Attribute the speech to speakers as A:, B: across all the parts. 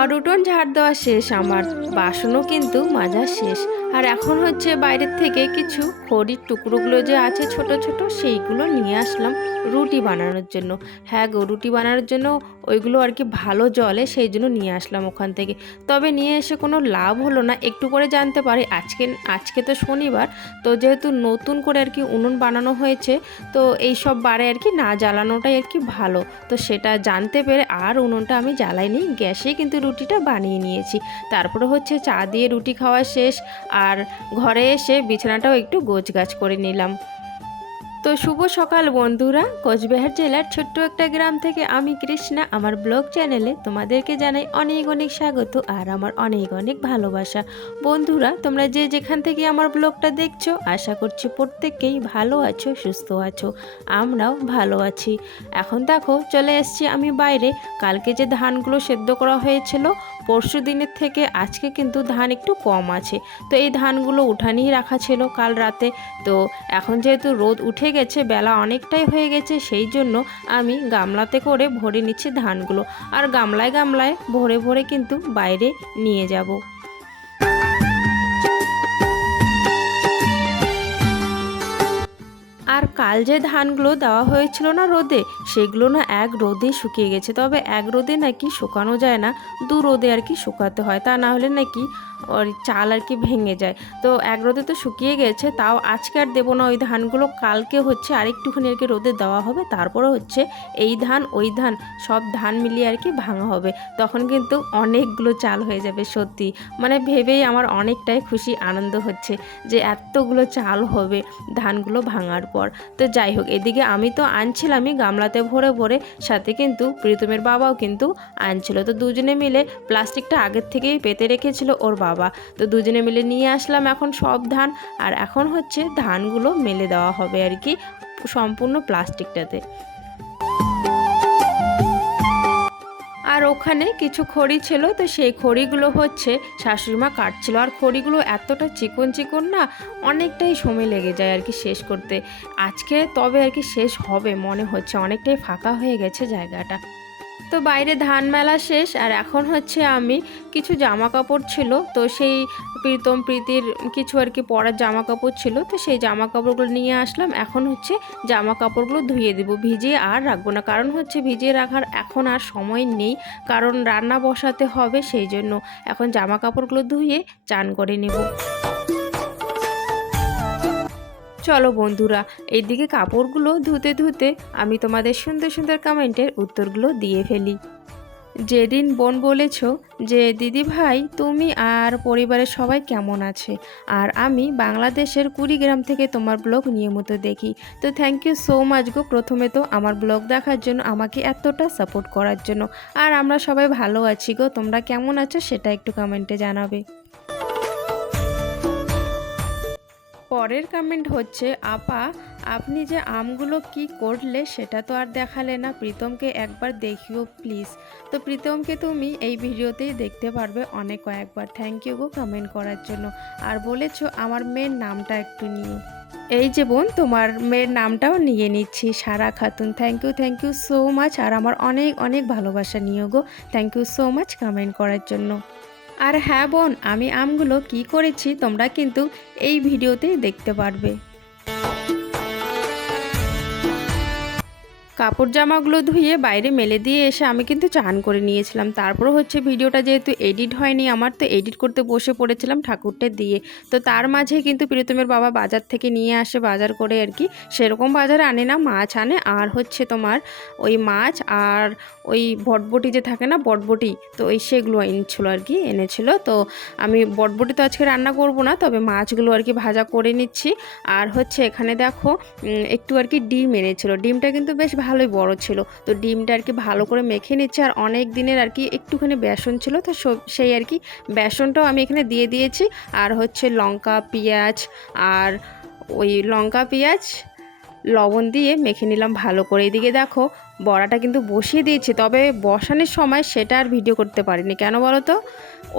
A: ঘর উঠোন ঝাড় দেওয়া শেষ, আমার বাসনও কিন্তু মাজা শেষ। আর এখন হচ্ছে বাইরের থেকে কিছু খড়ির টুকরোগুলো যে আছে ছোট ছোট, সেইগুলো নিয়ে আসলাম রুটি বানানোর জন্য। হ্যাঁ গো, রুটি বানানোর জন্য ওইগুলো আর কি ভালো জলে সেই জন্য নিয়ে আসলাম ওখান থেকে। তবে নিয়ে এসে কোনো লাভ হলো না, একটু করে জানতে পারি। আজকে আজকে তো শনিবার, তো যেহেতু নতুন করে আর কি উনুন বানানো হয়েছে, তো এই সব বারে আর কি না জ্বালানোটাই আর কি ভালো। তো সেটা জানতে পেরে আর উনুনটা আমি জ্বালাইনি গ্যাসেই কিন্তু রুটিটা বানিয়ে নিয়েছি। তারপরে হচ্ছে চা দিয়ে রুটি খাওয়া শেষ, আর ঘরে এসে বিছানাটাও একটু গোছগাছ করে নিলাম। তো শুভ সকাল বন্ধুরা। কোচবিহার জেলার ছোট্ট একটা গ্রাম থেকে আমি কৃষ্ণা। আমার ব্লগ চ্যানেলে তোমাদেরকে জানাই অনেক অনেক স্বাগত আর আমার অনেক অনেক ভালোবাসা। বন্ধুরা, তোমরা যে যেখান থেকে আমার ব্লগটা দেখছ, আশা করছি প্রত্যেককেই ভালো আছো, সুস্থ আছো, আমরাও ভালো আছি। এখন দেখো, চলে এসছি আমি বাইরে। কালকে যে ধানগুলো সেদ্ধ করা হয়েছিল পরশু দিনের থেকে আজকে কিন্তু ধান একটু কম আছে। তো এই ধানগুলো উঠানেই রাখা ছিল কাল রাতে। তো এখন যেহেতু রোদ উঠে গেছে, বেলা অনেকটাই হয়ে গেছে, সেই জন্য আমি গামলাতে করে ভরে নিচ্ছি ধানগুলো। আর গামলায় গামলায় ভরে ভরে কিন্তু বাইরে নিয়ে যাব। কাল যে ধানগুলো দেওয়া হয়েছিল না রোদে, সেগুলো না এক রোদে শুকিয়ে গেছে। তবে এক রোদে নাকি শুকানো যায় না, দু রোদে আর কি শুকাতে হয়। তা না হলে নাকি ওর চাল আর কি ভেঙে যায়। তো এক রোদে তো শুকিয়ে গেছে, তাও আজকে আর দেবো না ওই ধানগুলো। কালকে হচ্ছে আরেকটুখানি আর কি রোদে দেওয়া হবে, তারপরে হচ্ছে এই ধান, ওই ধান, সব ধান মিলিয়ে আর কি ভাঙা হবে। তখন কিন্তু অনেকগুলো চাল হয়ে যাবে, সত্যি। মানে ভেবেই আমার অনেকটাই খুশি, আনন্দ হচ্ছে যে এতগুলো চাল হবে ধানগুলো ভাঙার পর। তো যাই হোক, এদিকে আমি তো আনছিলামই, গামলাতে ভরে ভরে সাথে কিন্তু প্রীতমের বাবাও কিন্তু আনছিল। তো দুজনে মিলে প্লাস্টিকটা আগের থেকেই পেতে রেখেছিল ওর বাবা। তো দুজনে মিলে নিয়ে আসলাম এখন সব ধান, আর এখন হচ্ছে ধানগুলো মেলে দেওয়া হবে আর কি সম্পূর্ণ প্লাস্টিকটাতে। আর ওখানে কিছু খড়ি ছিল, তো সেই খড়িগুলো হচ্ছে শাশুড়িমা কাটছিল। আর খড়িগুলো এতটা চিকন চিকন না, অনেকটাই সময় লেগে যায় আর কি শেষ করতে। আজকে তবে আর কি শেষ হবে মনে হচ্ছে, অনেকটাই ফাঁকা হয়ে গেছে জায়গাটা। তো বাইরে ধান মেলা শেষ আর এখন হচ্ছে আমি কিছু জামা কাপড় ছিল, তো সেই প্রীতম প্রীতির কিছু আর কি পরার জামা কাপড় ছিল, তো সেই জামা কাপড়গুলো নিয়ে আসলাম। এখন হচ্ছে জামা কাপড়গুলো ধুয়ে দেবো, ভিজিয়ে আর রাখব না। কারণ হচ্ছে ভিজিয়ে রাখার এখন আর সময় নেই, কারণ রান্না বসাতে হবে, সেই জন্য এখন জামা কাপড়গুলো ধুয়ে চান করে নেব। চলো বন্ধুরা, এইদিকে কাপড়গুলো ধুতে ধুতে আমি তোমাদের সুন্দর সুন্দর কমেন্টের উত্তরগুলো দিয়ে ফেলি। যেদিন বোন বলেছ যে, দিদি ভাই, তুমি আর পরিবারের সবাই কেমন আছে? আর আমি বাংলাদেশের কুড়িগ্রাম থেকে তোমার ব্লগ নিয়মিত দেখি। তো থ্যাংক ইউ সো মাচ গো প্রথমে তো আমার ব্লগ দেখার জন্য, আমাকে এতটা সাপোর্ট করার জন্য। আর আমরা সবাই ভালো আছি গো, তোমরা কেমন আছো সেটা একটু কমেন্টে জানাবে। পরের কমেন্ট হচ্ছে, আপা, আপনি যে আমগুলো কি করলে সেটা তো আর দেখালে না। প্রীতমকে একবার দেখিও প্লিজ তো প্রীতমকে তুমি এই ভিডিওতেই দেখতে পারবে অনেক কয়েকবার। থ্যাংক ইউ গো কমেন্ট করার জন্য। আর বলেছ আমার মেয়ের নামটা একটু নিয়ে এই যে বোন, তোমার মেয়ের নামটাও নিয়ে নিচ্ছি, Sara Khatun. Thank you thank you so much আর আমার অনেক অনেক ভালোবাসা নিয়ে গো। Thank you so much comment করার জন্য। আর হ্যাঁ বোন আমি আমগুলো কি করেছি তোমরা কিন্তু এই ভিডিওতেই দেখতে পারবে। কাপড় জামাগুলো ধুয়ে বাইরে মেলে দিয়ে এসে আমি কিন্তু চান করে নিয়েছিলাম। তারপর হচ্ছে ভিডিওটা যেহেতু এডিট হয়নি আমার, তো এডিট করতে বসে পড়েছিলাম ঠাকুরটা দিয়ে। তো তার মাঝে কিন্তু প্রীতমের বাবা বাজার থেকে নিয়ে আসে বাজার করে আর কি। সেরকম বাজারে আনে না, মাছ আনে। আর হচ্ছে তোমার ওই মাছ আর ওই বটবটি যে থাকে না, বটবটি, তো ওই সেগুলো এনেছিল আর কি, এনেছিল। তো আমি বটবটি তো আজকে রান্না করব না, তবে মাছগুলো আর কি ভাজা করে নিচ্ছি। আর হচ্ছে এখানে দেখো একটু আর কি ডিম এনেছিল। ডিমটা কিন্তু বেশ ভালোই বড় ছিল। তো ডিমটা আর কি ভালো করে মেখে নিচ্ছে আর অনেক দিনের আর কি একটুখানি বেসন ছিল। তো সেই আর কি বেসনটাও আমি এখানে দিয়ে দিয়েছি। আর হচ্ছে লঙ্কা, পেঁয়াজ আর ওই লঙ্কা, পেঁয়াজ, লবণ দিয়ে মেখে নিলাম ভালো করে। এদিকে দেখো বড়াটা কিন্তু বসিয়ে দিয়েছি, তবে বসানোর সময় সেটা আর ভিডিও করতে পারিনি। কেন বলো তো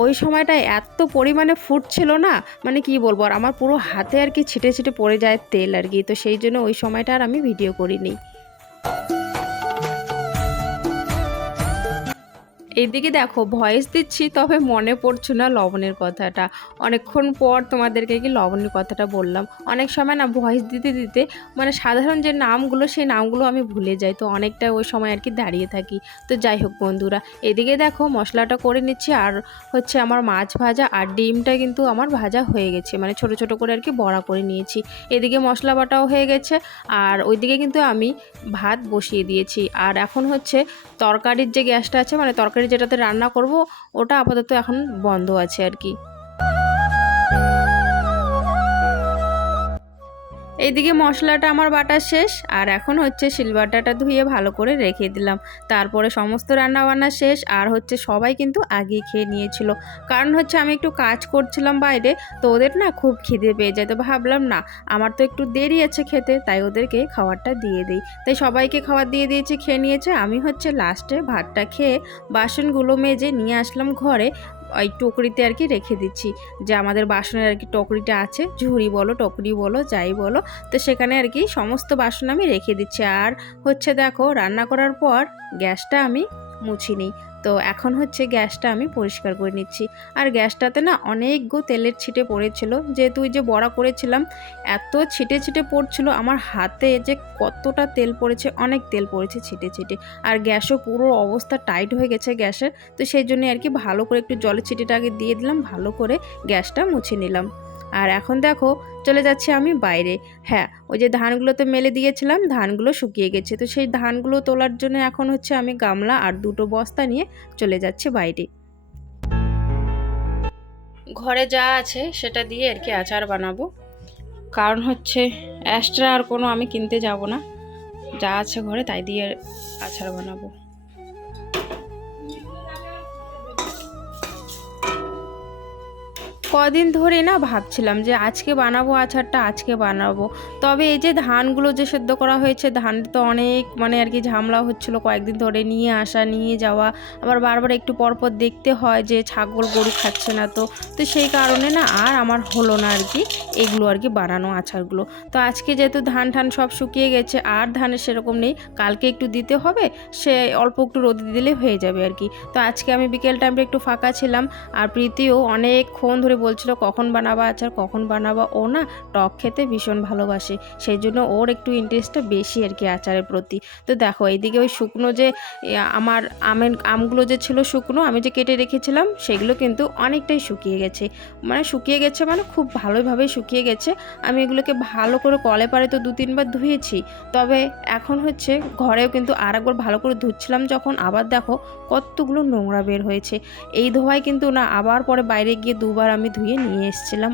A: ওই সময়টায় এত পরিমাণে ফুটছিল না মানে কি বলব? আর আমার পুরো হাতে আর কি ছিটে ছিটে পড়ে যায় তেল আর কি তো সেই জন্য ওই সময়টা আর আমি ভিডিও করিনি। এইদিকে দেখো ভয়েস দিচ্ছি, তবে মনে পড়ছে না লবণের কথাটা। অনেকক্ষণ পর তোমাদেরকে কি লবণের কথাটা বললাম। অনেক সময় না ভয়েস দিতে দিতে মানে সাধারণ যে নামগুলো, সেই নামগুলো আমি ভুলে যাই। তো অনেকটা ওই সময় আর কি দাঁড়িয়ে থাকি। তো যাই হোক বন্ধুরা, এদিকে দেখো মশলাটা করে নিচ্ছি। আর হচ্ছে আমার মাছ ভাজা আর ডিমটা কিন্তু আমার ভাজা হয়ে গেছে। মানে ছোট ছোট করে আর কি বড়া করে নিয়েছি। এদিকে মশলা বাটাও হয়ে গেছে। আর ওইদিকে কিন্তু আমি ভাত বসিয়ে দিয়েছি। আর এখন হচ্ছে তরকারির যে গ্যাসটা আছে মানে তরকারি যেটাতে রান্না করব ওটা আপাতত এখন বন্ধ আছে আর কি। এইদিকে মশলাটা আমার বাটা শেষ, আর এখন হচ্ছে শিলবাটাটা ধুয়ে ভালো করে রেখে দিলাম। তারপরে সমস্ত রান্না বান্না শেষ, আর হচ্ছে সবাই কিন্তু আগে খেয়ে নিয়েছিল। কারণ হচ্ছে আমি একটু কাজ করছিলাম বাইরে, তো ওদের না খুব খিদে পেয়ে যায়, তো ভাবলাম না, আমার তো একটু দেরি আছে খেতে, তাই ওদেরকে খাবারটা দিয়ে দিই। তাই সবাইকে খাবার দিয়ে দিয়েছি, খেয়ে নিয়েছে। আমি হচ্ছে লাস্টে ভাতটা খেয়ে বাসনগুলো মেজে নিয়ে আসলাম ঘরে। ওই টকরিতে আর কি রেখে দিচ্ছি। যে আমাদের বাসনের আর কি টকরিটা আছে, ঝুড়ি বলো, টকরি বলো, যাই বলো, তো সেখানে আর কি সমস্ত বাসন আমি রেখে দিচ্ছি। আর হচ্ছে দেখো, রান্না করার পর গ্যাসটা আমি মুছি নিই। তো এখন হচ্ছে গ্যাসটা আমি পরিষ্কার করে নিচ্ছি। আর গ্যাসটাতে না অনেকগো তেলের ছিটে পড়েছিল। যেহেতু যে বড়া করেছিলাম, এত ছিটে ছিটে পড়ছিল, আমার হাতে যে কতটা তেল পড়েছে, অনেক তেল পড়েছে ছিটে ছিটে। আর গ্যাসও পুরো অবস্থা টাইট হয়ে গেছে গ্যাসের। তো সেই জন্য আর কি ভালো করে একটু জলের ছিটেটা আগে দিয়ে দিলাম, ভালো করে গ্যাসটা মুছে নিলাম। আর এখন দেখো চলে যাচ্ছি আমি বাইরে। হ্যাঁ ওই যে ধানগুলো তো মেলে দিয়েছিলাম, ধানগুলো শুকিয়ে গেছে। তো সেই ধানগুলো তোলার জন্য এখন হচ্ছে আমি গামলা আর দুটো বস্তা নিয়ে চলে যাচ্ছি বাইরে। ঘরে যা আছে সেটা দিয়ে আর কি আচার বানাবো। কারণ হচ্ছে এক্সট্রা আর কোনো আমি কিনতে যাব না। যা আছে ঘরে তাই দিয়ে আচার বানাবো। কদিন ধরে না ভাবছিলাম যে আজকে বানাবো আচারটা, আজকে বানাবো। তবে এই যে ধানগুলো যে সেদ্ধ করা হয়েছে ধান তো অনেক মানে আর কি ঝামেলা হচ্ছিল কয়েকদিন ধরে, নিয়ে আসা, নিয়ে যাওয়া। আবার বারবার একটু পরপর দেখতে হয় যে ছাগল গরু খাচ্ছে না তো। তো সেই কারণে না আর আমার হলো না আর কি এগুলো আর কি বানানো আচারগুলো। তো আজকে যেহেতু ধান ঠান সব শুকিয়ে গেছে, আর ধানের সেরকম নেই, কালকে একটু দিতে হবে, সে অল্প একটু রোদে দিলে হয়ে যাবে আর কি। তো আজকে আমি বিকেল টাইমটা একটু ফাঁকা ছিলাম, আর প্রীতিও অনেকক্ষণ ধরে বলছিল, কখন বানাবা আচার, কখন বানাবা? ও না, টক খেতে ভীষণ ভালোবাসে। সেই জন্য ওর একটু ইন্টারেস্টটা বেশি আর কি আচারের প্রতি। তো দেখো, এইদিকে ওই শুকনো যে আমার আমের, আমগুলো যে ছিল শুকনো, আমি যে কেটে রেখেছিলাম, সেগুলো কিন্তু অনেকটাই শুকিয়ে গেছে। মানে শুকিয়ে গেছে মানে খুব ভালোভাবেই শুকিয়ে গেছে। আমি এগুলোকে ভালো করে কলে পারে তো দু তিনবার ধুয়েছি। তবে এখন হচ্ছে ঘরেও কিন্তু আর একবার ভালো করে ধুচ্ছিলাম যখন। আবার দেখো কতগুলো নোংরা বের হয়েছে। এই ধোয়ায় কিন্তু না, আবার পরে বাইরে গিয়ে দুবার আমি ধুয়ে নিয়ে এসেছিলাম।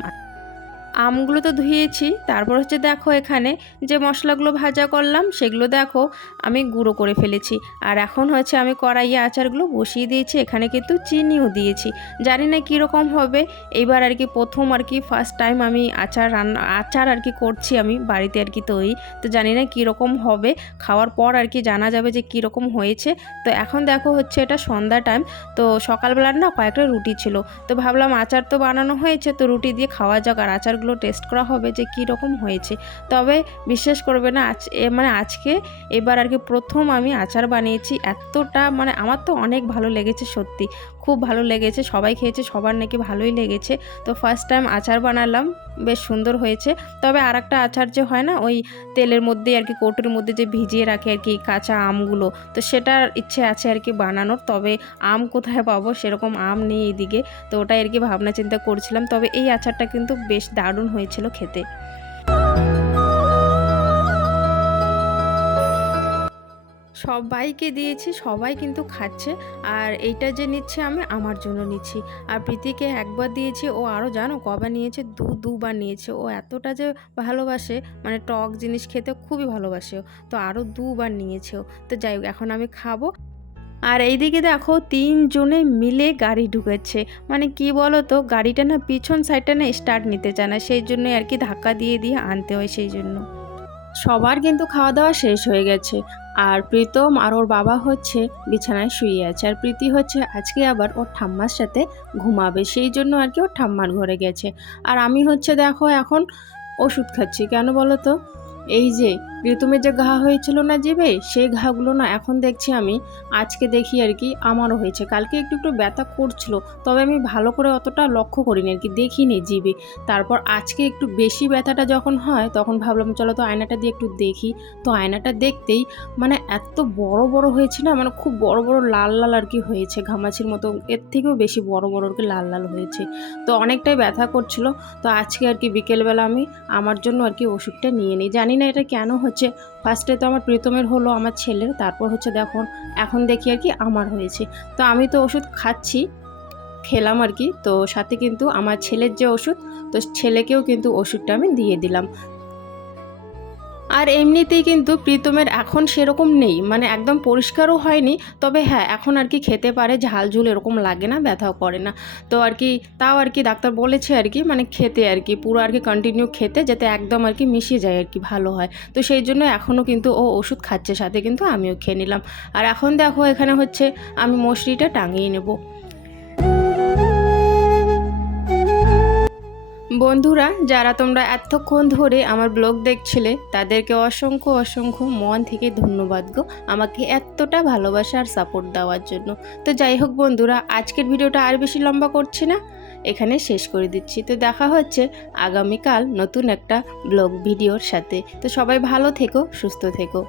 A: আমগুলো তো ধুয়েছি, তারপর হচ্ছে দেখো এখানে যে মশলাগুলো ভাজা করলাম, সেগুলো দেখো আমি গুঁড়ো করে ফেলেছি। আর এখন হচ্ছে আমি কড়াইয়ে আচারগুলো বসিয়ে দিয়েছি, এখানে কিন্তু চিনিও দিয়েছি। জানি না কীরকম হবে এইবার আর কি প্রথম আর কি ফার্স্ট টাইম আমি আচার রান্না, আচার আর কি করছি আমি বাড়িতে আর কি তৈরি, তো জানি না কীরকম হবে। খাওয়ার পর আর কি জানা যাবে যে কীরকম হয়েছে। তো এখন দেখো হচ্ছে এটা সন্ধ্যা টাইম তো সকালবেলার না কয়েকটা রুটি ছিল। তো ভাবলাম আচার তো বানানো হয়েছে, তো রুটি দিয়ে খাওয়া যাক আর আচারগুলো টেস্ট করা হবে যে কী রকম হয়েছে। তবে বিশ্বাস করবে না, আজ মানে আজকে এবার আর কি প্রথম আমি আচার বানিয়েছি। এতটা মানে আমার তো অনেক ভালো লেগেছে সত্যি। খুব ভালো লেগেছে, সবাই খেয়েছে, সবার নাকি ভালোই লেগেছে। তো ফার্স্ট টাইম আচার বানালাম, বেশ সুন্দর হয়েছে। তবে আর একটা আচার যে হয় না, ওই তেলের মধ্যে আর কি, কৌটোর মধ্যে যে ভিজিয়ে রাখে আর কি, কাঁচা আমগুলো, তো সেটার ইচ্ছে আছে আর কি বানানোর। তবে আম কোথায় পাবো, সেরকম আম নেই এদিকে। তো ওটাই আর কি ভাবনা চিন্তা করছিলাম। তবে এই আচারটা কিন্তু বেশ দারুণ হয়েছিল খেতে। সবাইকে দিয়েছি, সবাই কিন্তু খাচ্ছে। আর এইটা যে নিচ্ছে আমি, আমার জন্য নিচ্ছি। আর প্রীতিকে একবার দিয়েছি, ও আরও জানো কবার নিয়েছে? দু, দুবার নিয়েছে। ও এতটা যে ভালোবাসে মানে টক জিনিস খেতে খুবই ভালোবাসে। তো আরও দুবার নিয়েছেও তো যাই হোক, এখন আমি খাব। আর এইদিকে দেখো, তিনজনে মিলে গাড়ি ঢুকেছে। মানে কি বলো তো গাড়িটা না পিছন সাইডটা না স্টার্ট নিতে চায় না। সেই জন্যই আর কি ধাক্কা দিয়ে দিয়ে আনতে হয়, সেই জন্য। সবার কিন্তু খাওয়া দাওয়া শেষ হয়ে গেছে। আর প্রীতম আর ওর বাবা হচ্ছে বিছানায় শুয়ে আছে আর প্রীতি হচ্ছে আজকে আবার ওর ঠাম্মার সাথে ঘুমাবে, সেই জন্য আর কি ওর ঠাম্মার ঘরে গেছে। আর আমি হচ্ছে দেখো এখন ওষুধ খাচ্ছি, কেন বলো তো? এই যে
B: ঋতুমের যে ঘা হয়েছিল না জিভে, সেই ঘাগুলো না এখন দেখছি আমি, আজকে দেখি আর কি, আমারও হয়েছে। কালকে একটু একটু ব্যথা করছিল, তবে আমি ভালো করে অতটা লক্ষ্য করিনি আর কি, দেখিনি জিবে তারপর আজকে একটু বেশি ব্যথাটা যখন হয়, তখন ভাবলাম চলো তো আয়নাটা দিয়ে একটু দেখি। তো আয়নাটা দেখতেই মানে এত বড় বড় হয়েছে না মানে খুব বড় বড় লাল লাল আর কি হয়েছে ঘামাছির মতো, এর থেকেও বেশি বড় বড় আর কি লাল লাল হয়েছে। তো অনেকটাই ব্যথা করছিল। তো আজকে আর কি বিকেলবেলা আমি আমার জন্য আর কি ওষুধটা নিয়ে নিই। জানি না এটা কেন হচ্ছে ফার্স্টে তো আমার প্রীতমের হলো আমার ছেলের, তারপর হচ্ছে দেখুন, এখন দেখি আর কি আমার হয়েছে। তো আমি তো ওষুধ খাচ্ছি, খেলাম আর কি, তো সাথে কিন্তু আমার ছেলের যে ওষুধ, তো ছেলেকেও কিন্তু ওষুধটা আমি দিয়ে দিলাম। আর এমনিতেই কিন্তু প্রীতমের এখন সেরকম নেই মানে একদম পরিষ্কারও হয়নি, তবে হ্যাঁ এখন আর কি খেতে পারে, ঝাল ঝুল এরকম লাগে না, ব্যথাও করে না। তো আর কি, তাও আর কি ডাক্তার বলেছে আর কি মানে খেতে আর কি, পুরো আর কি কন্টিনিউ খেতে যাতে একদম আর কি মিশিয়ে যায় আর কি, ভালো হয়। তো সেই জন্য এখনও কিন্তু ও ওষুধ খাচ্ছে, সাথে কিন্তু আমিও খেয়ে নিলাম। আর এখন দেখো, এখানে হচ্ছে আমি মশরিটা টাঙিয়ে নেব। বন্ধুরা, যারা তোমরা এতক্ষণ ধরে আমার ব্লগ দেখছিলে, তাদেরকে অসংখ্য অসংখ্য মন থেকে ধন্যবাদ গো, আমাকে এতটা ভালোবাসা আর সাপোর্ট দেওয়ার জন্য। তো যাই হোক বন্ধুরা, আজকের ভিডিওটা আর বেশি লম্বা করছি না, এখানে শেষ করে দিচ্ছি। তো দেখা হচ্ছে আগামীকাল নতুন একটা ব্লগ ভিডিওর সাথে। তো সবাই ভালো থেকো, সুস্থ থেকো।